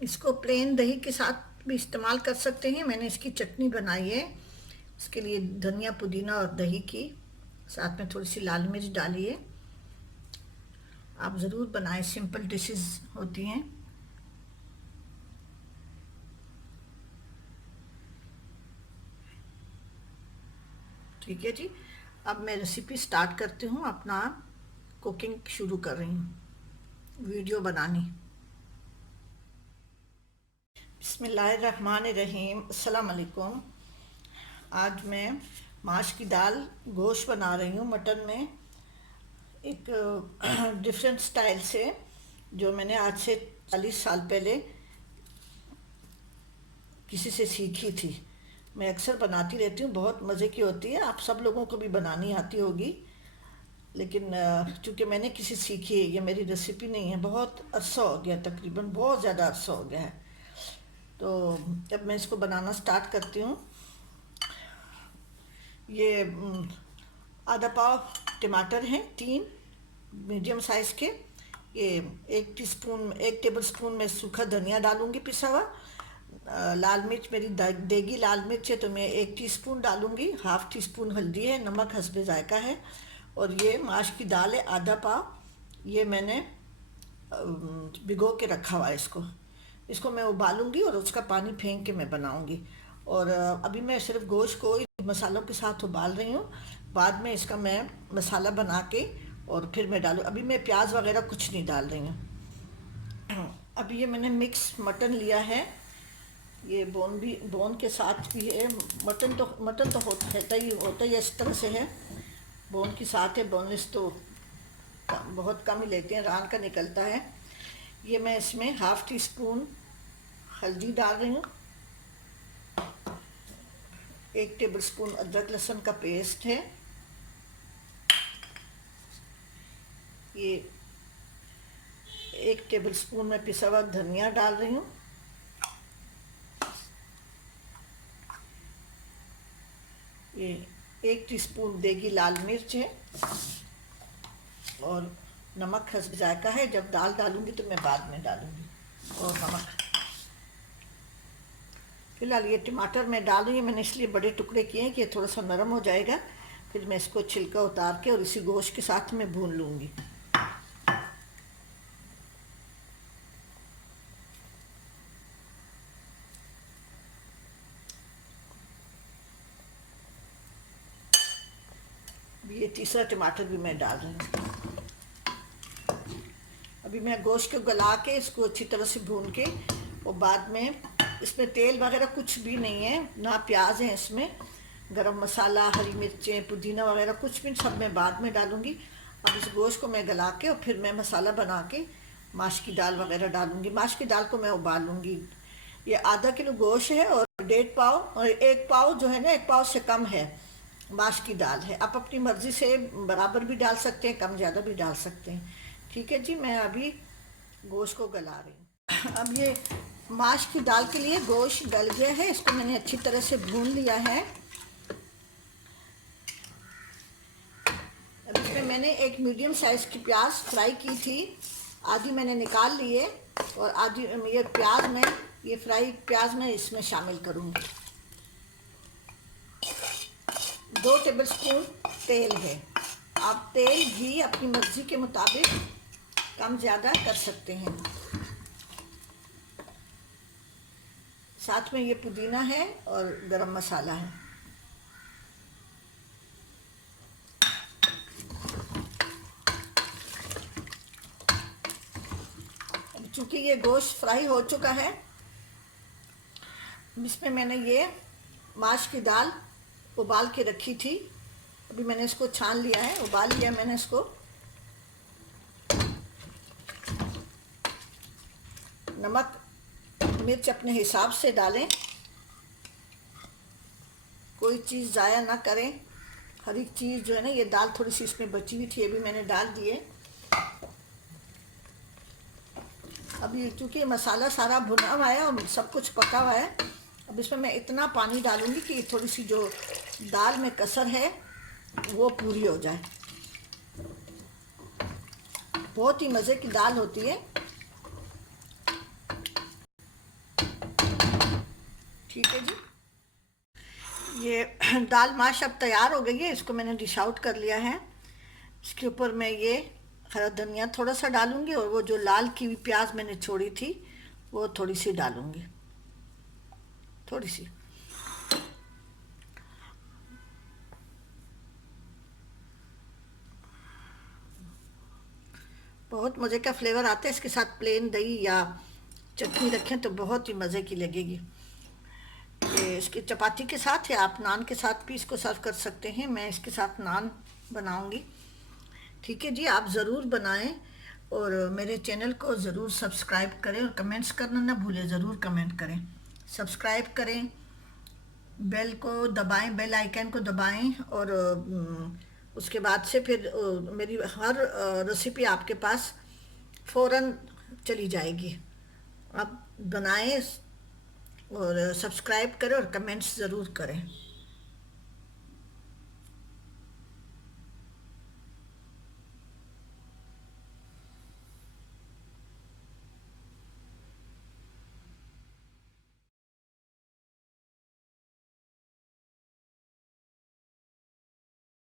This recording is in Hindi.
इसको प्लेन दही के साथ भी इस्तेमाल कर सकते हैं। मैंने इसकी चटनी बनाई है। इसके लिए धनिया, पुदीना और दही की, साथ में थोड़ी सी लाल मिर्च डाली है। आप ज़रूर बनाएं, सिंपल डिशेस होती हैं। ठीक है जी, अब मैं रेसिपी स्टार्ट करती हूँ। अपना कुकिंग शुरू कर रही हूँ, वीडियो बनानी। बिस्मिल्लाहिर्रहमानिर्रहीम, अस्सलाम वालेकुम। आज मैं माश की दाल गोश्त बना रही हूँ मटन में, एक डिफरेंट स्टाइल से, जो मैंने आज से 40 साल पहले किसी से सीखी थी। मैं अक्सर बनाती रहती हूँ, बहुत मज़े की होती है। आप सब लोगों को भी बनानी आती होगी, लेकिन चूँकि मैंने किसी सीखी है, ये मेरी रेसिपी नहीं है। बहुत अरसा हो गया, तकरीबन बहुत ज़्यादा अरसा हो गया है। तो अब मैं इसको बनाना स्टार्ट करती हूँ। ये आधा पाव टमाटर हैं, 3 मीडियम साइज़ के। ये 1 टेबल स्पून में सूखा धनिया डालूँगी पिसा हुआ। लाल मिर्च मेरी देगी लाल मिर्च है, तो मैं 1 टीस्पून डालूँगी। हाफ़ टी स्पून हल्दी है, नमक हस्बे जायका है। और ये माश की दाल है, आधा पाव। ये मैंने भिगो के रखा हुआ है। इसको मैं उबालूंगी और उसका पानी फेंक के मैं बनाऊंगी। और अभी मैं सिर्फ गोश्त को मसालों के साथ उबाल रही हूँ। बाद में इसका मैं मसाला बना के और फिर मैं डालूँ। अभी मैं प्याज वगैरह कुछ नहीं डाल रही हूँ। अभी ये मैंने मिक्स मटन लिया है। ये बोन के साथ भी है। मटन तो होता ही इस तरह से है। बोन के साथ है, बोनलेस तो बहुत कम ही लेते हैं, रान का निकलता है। ये मैं इसमें हाफ़ टी स्पून हल्दी डाल रही हूँ। 1 टेबल स्पून अदरक लहसुन का पेस्ट है। ये 1 टेबल स्पून में पिसा हुआ धनिया डाल रही हूँ। ये 1 टीस्पून देगी लाल मिर्च है। और नमक हस्ब जायका है। जब दाल डालूंगी तो मैं बाद में डालूंगी। और नमक, फिलहाल ये टमाटर मैं डाल रही हूँ। मैंने इसलिए बड़े टुकड़े किए हैं कि ये थोड़ा सा नरम हो जाएगा। फिर मैं इसको छिलका उतार के और इसी गोश्त के साथ में भून लूँगी। ये तीसरा टमाटर भी मैं डाल रही हूँ। अभी मैं गोश्त को गला के इसको अच्छी तरह से भून के, और बाद में इसमें तेल वगैरह कुछ भी नहीं है, ना प्याज है इसमें। गरम मसाला, हरी मिर्चें, पुदीना वगैरह कुछ भी, सब मैं बाद में डालूँगी। अब इस गोश्त को मैं गला के और फिर मैं मसाला बना के माश की दाल वगैरह डालूँगी। माश की दाल को मैं उबालूँगी। ये आधा किलो गोश्त है और 1.5 पाव, और 1 पाव जो है ना, 1 पाव से कम है माश की दाल है। आप अपनी मर्ज़ी से बराबर भी डाल सकते हैं, कम ज़्यादा भी डाल सकते हैं। ठीक है जी, मैं अभी गोश्त को गला रही हूँ। अब ये माश की दाल के लिए गोश्त गल गया है। इसको मैंने अच्छी तरह से भून लिया है। अब इसमें मैंने एक मीडियम साइज़ की प्याज फ्राई की थी, आधी मैंने निकाल ली है। और आधी ये प्याज में, ये फ्राई प्याज में इसमें शामिल करूँगी। 2 टेबल स्पून तेल है। आप तेल घी अपनी मर्ज़ी के मुताबिक कम ज़्यादा कर सकते हैं। साथ में ये पुदीना है और गरम मसाला है। चूँकि ये गोश्त फ्राई हो चुका है, इसमें मैंने ये माश की दाल उबाल के रखी थी। अभी मैंने इसको छान लिया है, उबाल लिया मैंने इसको। नमक मिर्च अपने हिसाब से डालें, कोई चीज़ ज़ाया ना करें। हर एक चीज़ जो है ना, ये दाल थोड़ी सी इसमें बची हुई थी, ये भी मैंने डाल दिए। अभी चूँकि मसाला सारा भुना हुआ है और सब कुछ पका हुआ है, अब इसमें मैं इतना पानी डालूँगी कि थोड़ी सी जो दाल में कसर है वो पूरी हो जाए। बहुत ही मज़े की दाल होती है। ठीक है जी। ये दाल माश अब तैयार हो गई है, इसको मैंने डिश आउट कर लिया है। इसके ऊपर मैं ये हरा धनिया थोड़ा सा डालूंगी और वो जो लाल की हुई प्याज मैंने छोड़ी थी वो थोड़ी सी डालूंगी, थोड़ी सी। बहुत मज़े का फ्लेवर आता है इसके साथ। प्लेन दही या चटनी रखें तो बहुत ही मज़े की लगेगी। ये इसकी चपाती के साथ या आप नान के साथ भी इसको सर्व कर सकते हैं। मैं इसके साथ नान बनाऊंगी। ठीक है जी, आप ज़रूर बनाएं और मेरे चैनल को ज़रूर सब्सक्राइब करें और कमेंट्स करना ना भूलें, ज़रूर कमेंट करें, सब्सक्राइब करें, बेल को दबाएं, बेल आइकन को दबाएं और उसके बाद से फिर मेरी हर रेसिपी आपके पास फ़ौरन चली जाएगी। आप बनाएं और सब्सक्राइब करें और कमेंट्स ज़रूर करें।